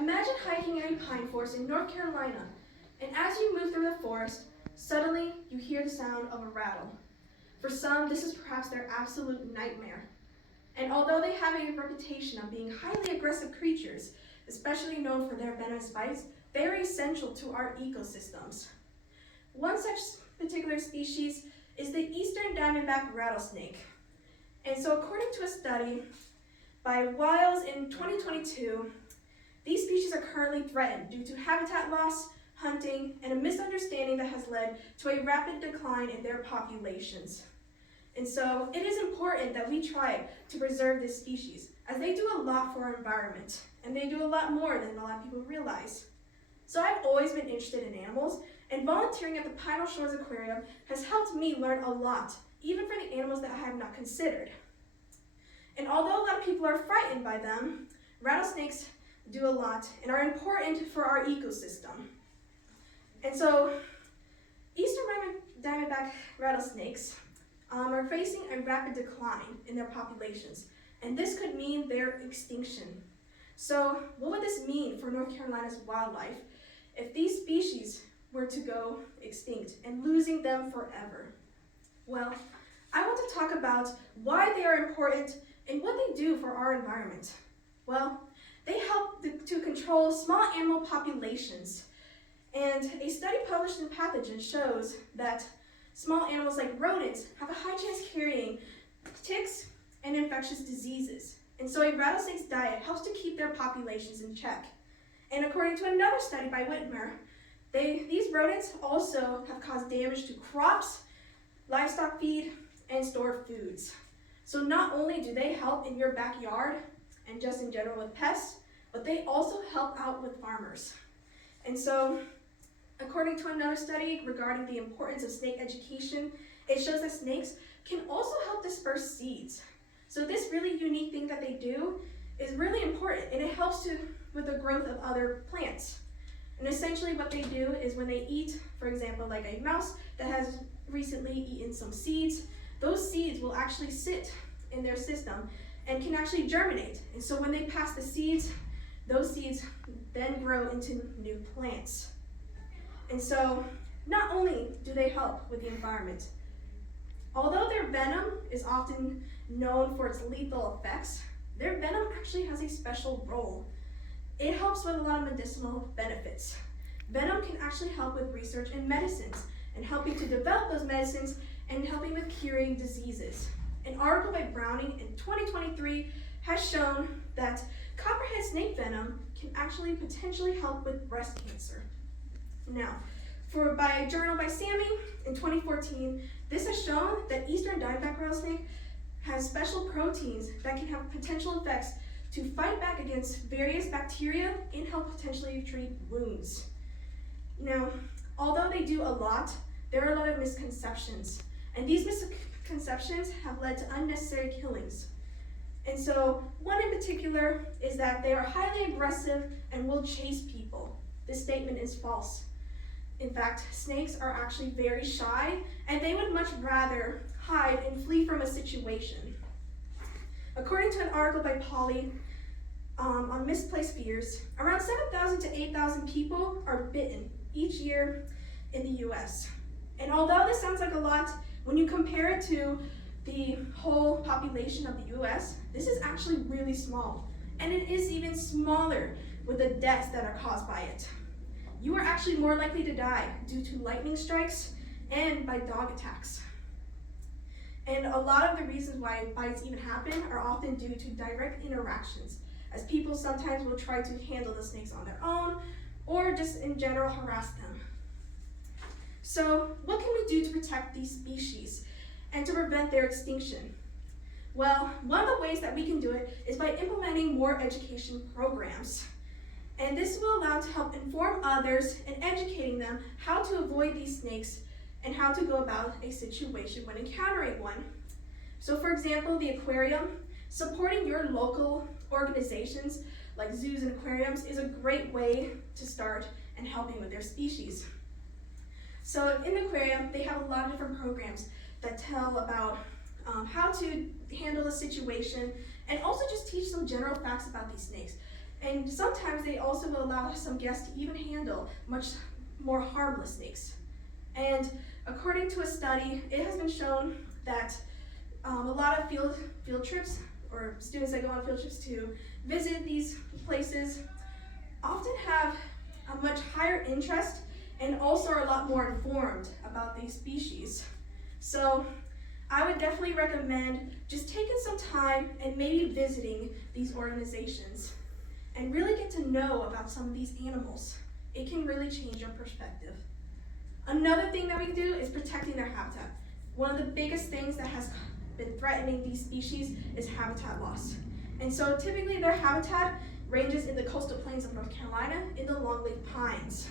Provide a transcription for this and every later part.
Imagine hiking in a pine forest in North Carolina, and as you move through the forest, suddenly you hear the sound of a rattle. For some, this is perhaps their absolute nightmare. And although they have a reputation of being highly aggressive creatures, especially known for their venomous bites, they are essential to our ecosystems. One such particular species is the eastern diamondback rattlesnake. And so according to a study by Wiles in 2022, these species are currently threatened due to habitat loss, hunting, and a misunderstanding that has led to a rapid decline in their populations. And so it is important that we try to preserve this species, as they do a lot for our environment, and they do a lot more than a lot of people realize. So I've always been interested in animals, and volunteering at the Pinal Shores Aquarium has helped me learn a lot, even for the animals that I have not considered. And although a lot of people are frightened by them, rattlesnakes do a lot and are important for our ecosystem. And so eastern diamondback rattlesnakes are facing a rapid decline in their populations, and this could mean their extinction. So what would this mean for North Carolina's wildlife if these species were to go extinct and losing them forever? Well, I want to talk about why they are important and what they do for our environment. Well, they help to control small animal populations. And a study published in Pathogen shows that small animals like rodents have a high chance carrying ticks and infectious diseases. And so a rattlesnake's diet helps to keep their populations in check. And according to another study by Whitmer, these rodents also have caused damage to crops, livestock feed, and stored foods. So not only do they help in your backyard and just in general with pests, but they also help out with farmers. And so, according to another study regarding the importance of snake education, it shows that snakes can also help disperse seeds. So this really unique thing that they do is really important, and it helps with the growth of other plants. And essentially what they do is when they eat, for example, like a mouse that has recently eaten some seeds, those seeds will actually sit in their system and can actually germinate. And so when they pass the seeds, those seeds then grow into new plants. And so not only do they help with the environment, although their venom is often known for its lethal effects, their venom actually has a special role. It helps with a lot of medicinal benefits. Venom can actually help with research in medicines and helping to develop those medicines and helping with curing diseases. An article by Browning in 2023 has shown that copperhead snake venom can actually potentially help with breast cancer. Now, by a journal by Sammy in 2014, this has shown that eastern diamondback rattlesnake has special proteins that can have potential effects to fight back against various bacteria and help potentially treat wounds. Now, although they do a lot, there are a lot of misconceptions, and these misconceptions have led to unnecessary killings. And so one in particular is that they are highly aggressive and will chase people. This statement is false. In fact, snakes are actually very shy, and they would much rather hide and flee from a situation. According to an article by Polly on misplaced fears, around 7,000 to 8,000 people are bitten each year in the US. And although this sounds like a lot, when you compare it to the whole population of the US, this is actually really small. And it is even smaller with the deaths that are caused by it. You are actually more likely to die due to lightning strikes and by dog attacks. And a lot of the reasons why bites even happen are often due to direct interactions, as people sometimes will try to handle the snakes on their own or just in general harass them. So what can we do to protect these species and to prevent their extinction? Well, one of the ways that we can do it is by implementing more education programs. And this will allow to help inform others and educating them how to avoid these snakes and how to go about a situation when encountering one. So for example, the aquarium, supporting your local organizations like zoos and aquariums is a great way to start and helping with their species. So in the aquarium, they have a lot of different programs that tell about how to handle the situation and also just teach some general facts about these snakes. And sometimes they also will allow some guests to even handle much more harmless snakes. And according to a study, it has been shown that a lot of field trips, or students that go on field trips to visit these places, often have a much higher interest and also are a lot more informed about these species. So I would definitely recommend just taking some time and maybe visiting these organizations and really get to know about some of these animals. It can really change your perspective. Another thing that we can do is protecting their habitat. One of the biggest things that has been threatening these species is habitat loss. And so typically their habitat ranges in the coastal plains of North Carolina in the longleaf pines.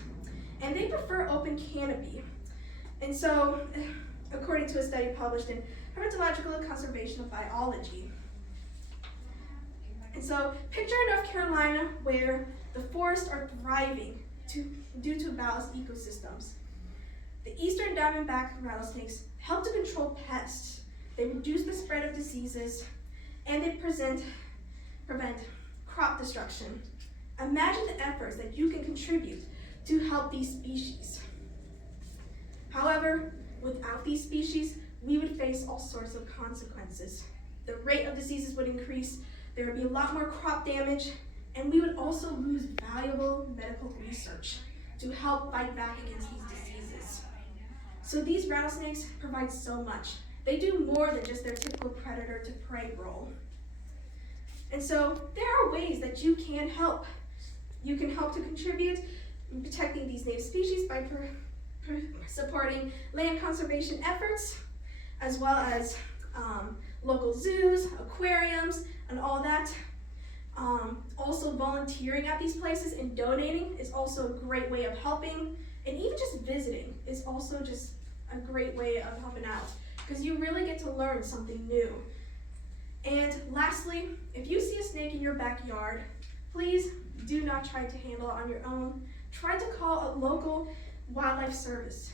And they prefer open canopy. And so, according to a study published in Herpetological Conservation of Biology. And so, picture North Carolina where the forests are thriving due to balanced ecosystems. The eastern diamondback rattlesnakes help to control pests. They reduce the spread of diseases, and they prevent crop destruction. Imagine the efforts that you can contribute to help these species. However, without these species, we would face all sorts of consequences. The rate of diseases would increase, there would be a lot more crop damage, and we would also lose valuable medical research to help fight back against these diseases. So these rattlesnakes provide so much. They do more than just their typical predator to prey role. And so there are ways that you can help. You can help to contribute in protecting these native species by supporting land conservation efforts, as well as local zoos, aquariums, and all that. Also volunteering at these places and donating is also a great way of helping, and even just visiting is also just a great way of helping out, because you really get to learn something new. And lastly, if you see a snake in your backyard, please do not try to handle it on your own. Try to call a local wildlife service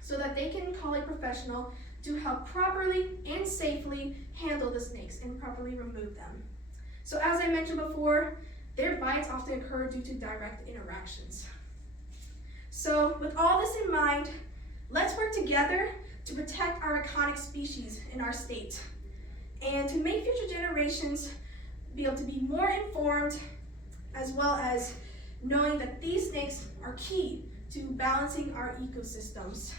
so that they can call a professional to help properly and safely handle the snakes and properly remove them. So as I mentioned before, their bites often occur due to direct interactions. So with all this in mind, let's work together to protect our iconic species in our state and to make future generations be able to be more informed, as well as knowing that these snakes are key to balancing our ecosystems.